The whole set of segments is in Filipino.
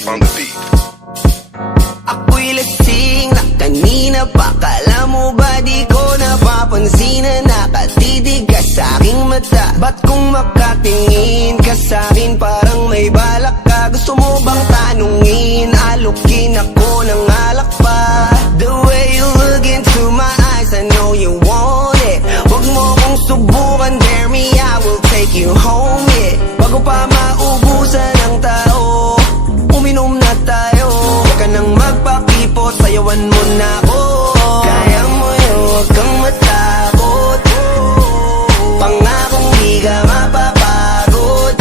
Swifty on the beat. Ako'y lasing na kanina pa. Kala mo ba di ko napapansin na nakatitig ka sa'king mata? Ba't kung makatingin ka sa'kin parang may balak ka? Gusto mo bang tanungin? Alukin ako ng alak pa. The way you look into my eyes, I know you want it. Huwag mo kong subukan, dare me, I will take you home, yeah. Bago pa maubusan ng tao, uminom na tayo. Huwag ka nang magpakipot, sayawan mo na ako. Kaya mo yun, huwag kang matakot. Pangakong di ka mapapagod.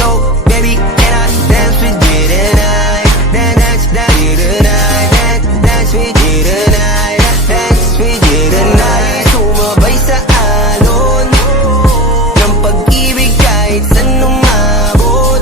So, baby, can I dance with you tonight? Dance with you tonight. Dance with you tonight. Dance with you tonight. Sumabay sa alon ng pag-ibig kahit saan umabot.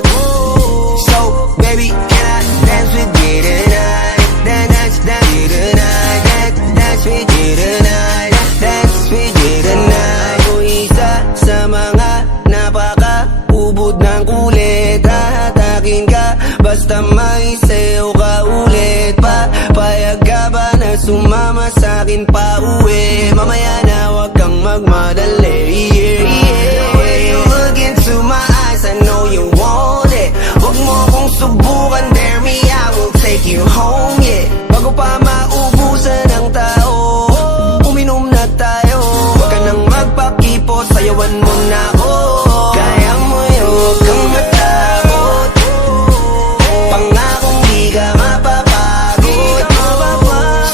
So, baby, can I dance with you tonight? Dance with you tonight. Dance with you tonight. Dance with you tonight. O isa sa mga napaka-ubod ng kulit. Hahatakin ka basta may sayo ka ulit pa. Payag ka ba na sumama sa'kin pa uwi? Mamaya na wag kang magmadali, yeah, yeah. The way you look into my eyes, I know you want it. Huwag mo kong subukan, dare me, I will take you home, yeah. Bago pa maubusan ng tao, uminom na tayo. Huwag ka nang magpakipot, sayawan mo na ako. Kaya mo yun, huwag kang matakot. Pangakong di ka mapapagod.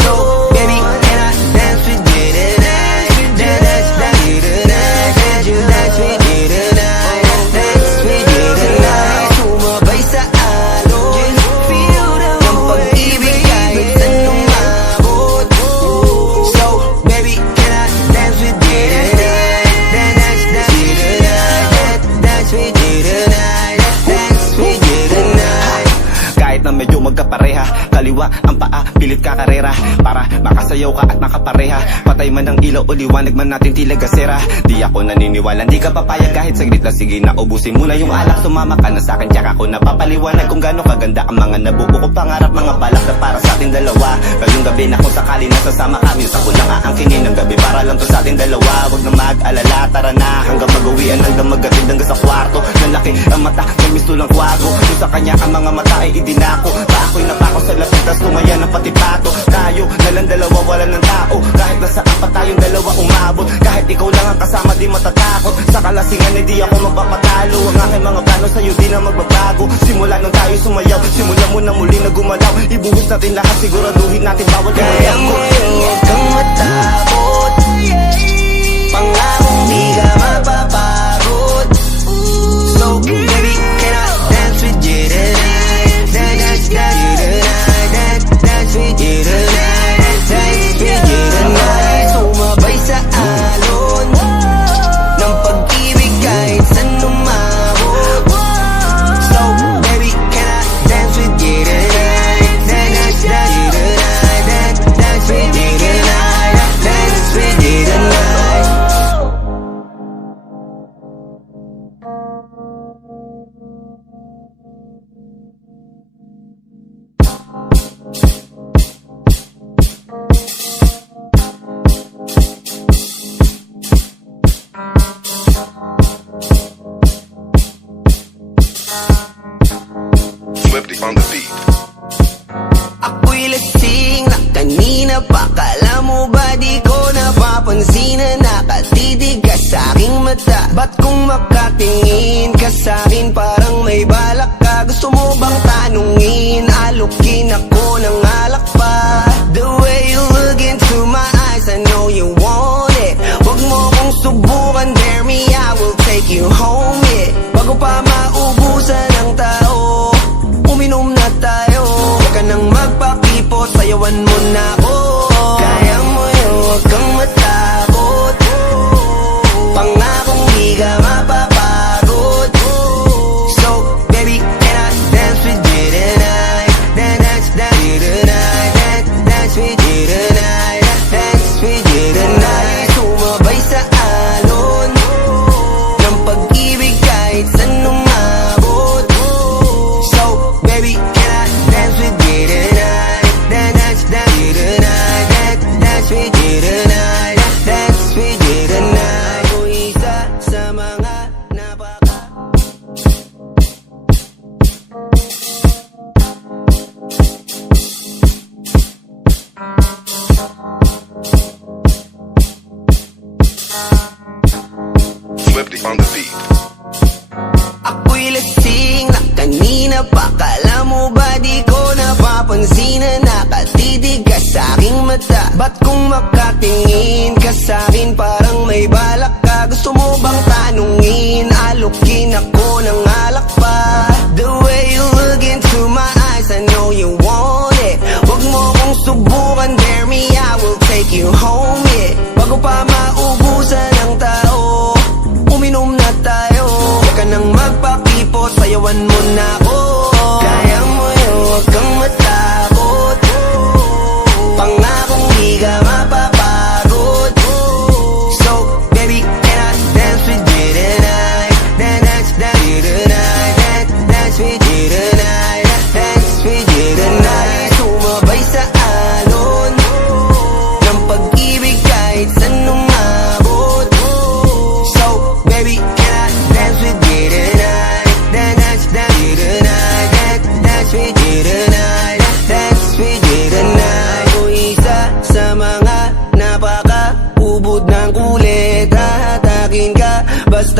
So, baby, can I dance with you tonight? Dance with you tonight. Dance with you tonight. Dance with you tonight. Sumabay sa alon ng pag-ibig kahit saan umabot. So, baby, can I dance with you tonight? Dance with you tonight. Dance with you tonight. Dance with you tonight. Kahit na medyo magkapareha, kaliwa ang paa, pilit ka karera. Para makasayaw ka at makapareha. Patay man ang ilaw o liwanag man natin tila gasera. Di ako naniniwala, di ka papayag kahit saglit lang. Sige na, ubusin mo na yung alak. Sumama ka na sa'kin, tsaka ako napapaliwanag kung gaano kaganda ang mga nabuo ko pangarap. Mga balak na para sa ating dalawa. Ngayong gabi na kung sakali nasasama kami, sa kulang aangkinin ng gabi para lang to sa ating dalawa. Huwag na mag-alala, tara na hanggang mag-uwian, hanggang magatid hanggang sa kwarto. Nalaki ang mata, may misto lang kwago. Yung sa kanya ang mga mata ay idinako. Ako'y napako sa lapit, tas tumaya ng pati pato. Tayo nalang dalawa, wala ng tao. Kahit nasaan pa tayong dalawa umabot. Kahit ikaw lang ang kasama, di matatakot. Sa kalasingan, di ako magpapatalo. Ang aking mga plano sa'yo, di na magbabago. Simula nung tayo sumayaw, simula mo na muli na gumalaw. Ibuhos natin lahat, siguraduhin natin bawal ka Kaya mo yun, huwag kang matakot. Pangakong di ka mapapagod. So, baby, can I dance with you tonight? Dance with you tonight. Dance with you tonight. Dance with you tonight. Sumabay sa alon ng pag-ibig kahit saan umabot. So, baby, can I dance with you tonight? Dance with you tonight. Dance with you tonight. Dance with you tonight. Swifty on the beat. Ako'y lasing na kanina pa. Kala mo ba di ko napapansin na nakatitig ka sa'king mata? Ba't kung makatingin ka sa'kin parang may balak ka? Gusto mo bang tanungin? Alukin ako ng alak pa. The way you look into my eyes, I know you want it. Huwag mo kong subukan, dare me, I will take you home, yeah. Bago pa maubusan ng tao, uminom na tayo. Huwag ka nang magpakipot, sayawan mo na ako. Kaya mo yun, huwag kang matakot. Pangakong di ka mapapagod. So, baby, can I dance with you tonight? Dance with you tonight. Dance with you tonight. Dance with you tonight. Sumabay sa alon ng pag-ibig kahit saan umabot. So, baby,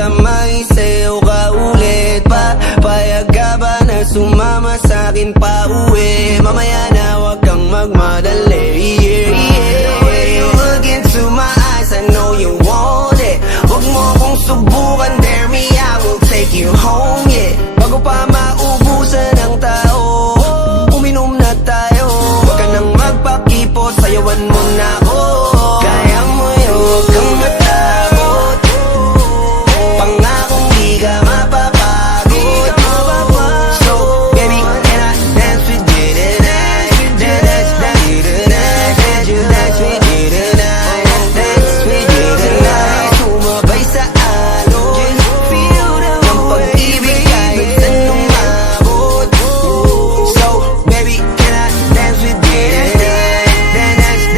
Basta maisayaw ka ulit. Papayag ka ba na sumama sa'kin pa uwi? Mamaya na wag kang magmadali. The way you look into my eyes, I know you want it. Wag mo kong subukan, dare me, I will take you home, yeah. Bago pa maubusan ng tao, uminom na tayo. Wag ka nang magpakipot, sayawan mo na ako. Kaya mo yun, wag kang matakot. Pangakong di ka mapapagod. So, baby, can I dance with you tonight? Dance with you tonight. Dance with you tonight. Sumabay sa alon ng pag-ibig kahit saan umabot. So, baby, can I dance with you tonight? Dance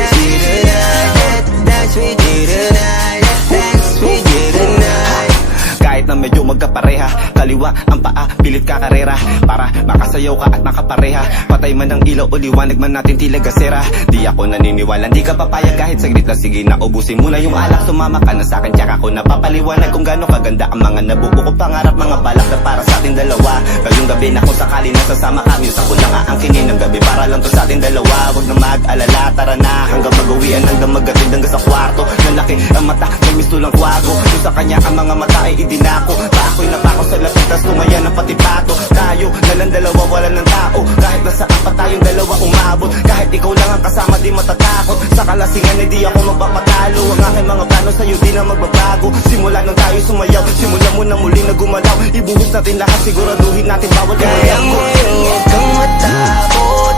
with you tonight. Dance with you tonight. Kahit na medyo magkapareha, kaliwa ang paa, pilit ka karera. Para makasayaw ka at makapareha, patay man ang ilaw o liwanag man natin tila gasera. Di ako naniniwala, di ka papayag kahit saglit na. Sige na, ubusin mo na yung alak, sumama ka na sa'kin. Tsaka ko napapaliwanag kung gaano kaganda ang mga nabuo ko pangarap, mga balak na para sa ating dalawa. Ngayong gabi na kung sakali nasasama kami, sa ko lang aangkinin ng gabi para lang to sa ating dalawa. Wag na mag-alala, tara na hanggang mag-uwian, hanggang maggatid hanggang sa kwarto. Nalaki ang mata, may misto lang kwago. Yung sa kanya ang mga mata ay idinako. Ako'y napako sa lapit, tas tumaya ng pati pato. Tayo nalang dalawa, wala ng tao. Kahit nasaan pa tayong dalawa umabot. Kahit ikaw lang ang kasama, di matatakot. Sa kalasingan, hindi ako magpapatalo. Ang aking mga plano sa'yo, di na magbabago. Simula nang tayo sumayaw, simula mo na muli na gumalaw. Ibuhos natin lahat, siguraduhin natin bawal ka Kaya mo yun, wag kang matakot.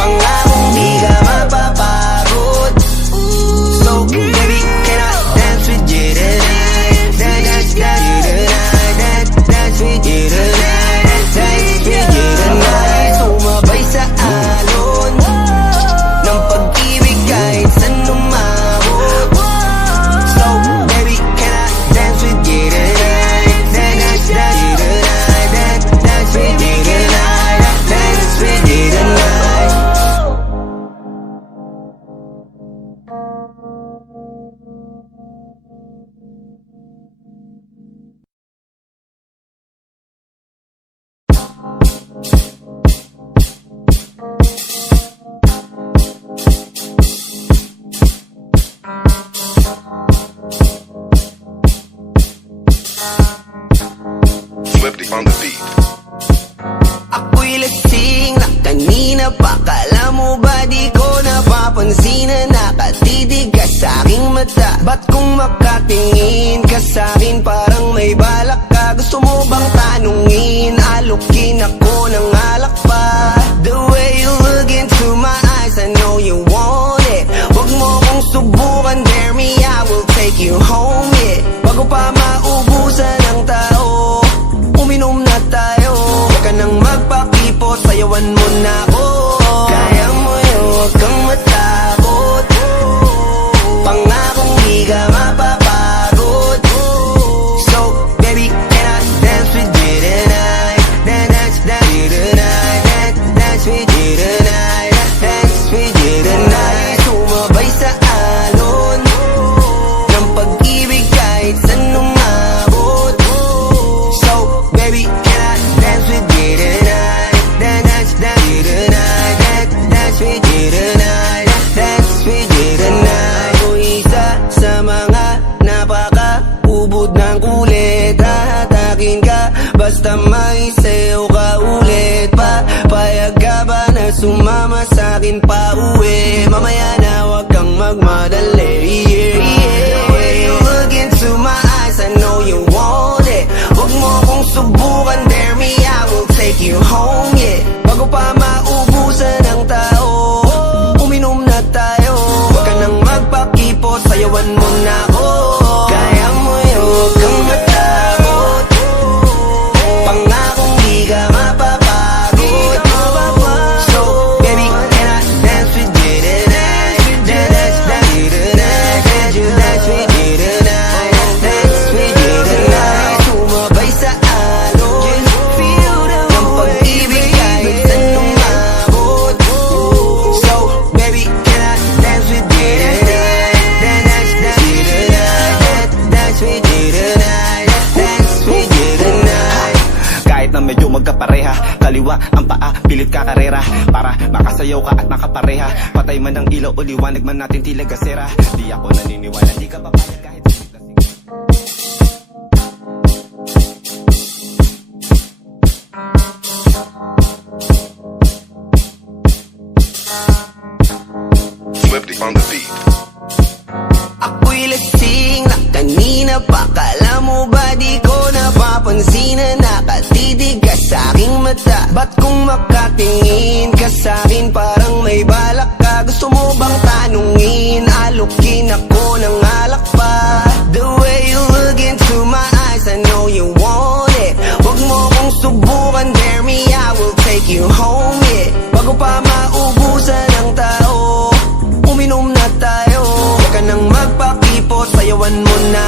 Pangakong di ka mapapagod. So, baby, can I dance with you tonight? Dance with you tonight. Dance with you tonight. Sumabay sa alon ng pag-ibig kahit saan umabot. So, baby, can I dance with you tonight? Dance with you tonight. Dance with you tonight. Dance with you tonight. Swifty on the beat. Ako'y lasing na kanina pa. Kala mo ba di ko napapansin na nakatitig ka sa'king mata? Ba't kung makatingin ka sa'kin parang may balak ka? Gusto mo bang tanungin? Alukin ako ng alak pa. The way you look into my eyes, I know you want it. Wag mo kong subukan, dare me, I will take you home, yeah. Bago pa maubusan ng tao, uminom na tayo. Huwag ka nang magpakipot, sayawan mo na ako. Kaya mo yun, huwag kang matakot. Pangakong di ka mapapagod. So, baby, can I dance with you tonight? Dance with you tonight. Dance with you tonight. Dance with you tonight. Sumabay sa alon ng pag-ibig kahit saan umabot. So, baby, can I dance with you tonight? Dance with you tonight. Dance with you tonight. Dance with you tonight. O isa sa mga napaka-ubod ng kulit. Hahatakin ka, basta maisayaw ka ulit. Papayag ka ba na sumama sa'kin pa uwi? Mamaya na wag kang magmadali. The way you look into my eyes, I know you want it. Wag mo kong subukan, dare me, I will take you home, yeah. Bago pa maubusan ng tao, uminom na tayo. Wag ka nang magpakipot, sayawan mo na ako. Kaya mo yun, wag kang matakot. Pangakong di ka mapapagod. So, baby, can I dance with you tonight? Dance with you tonight. Dance with you tonight. Dance with you tonight. Sumabay sa alon ng pag-ibig paa, pilit ka karera para makasayaw ka at makapareha. Patay man ang ilaw o liwanag man natin tila gasera. Di ako naniniwala, di ka papayag kahit saglit na Swifty on the beat. Ako'y lasing na kanina pa. Kala mo ba di ko napapansin na nakatitig ka sa aking mata? Ba't kung makatingin ka sa'kin parang may balak ka? Gusto mo bang tanungin? Alukin ako ng alak pa. The way you look into my eyes, I know you want it. Huwag mo kong subukan, dare me, I will take you home, yeah. Bago pa maubusan ng tao, uminom na tayo. Huwag ka nang magpakipot, sayawan mo na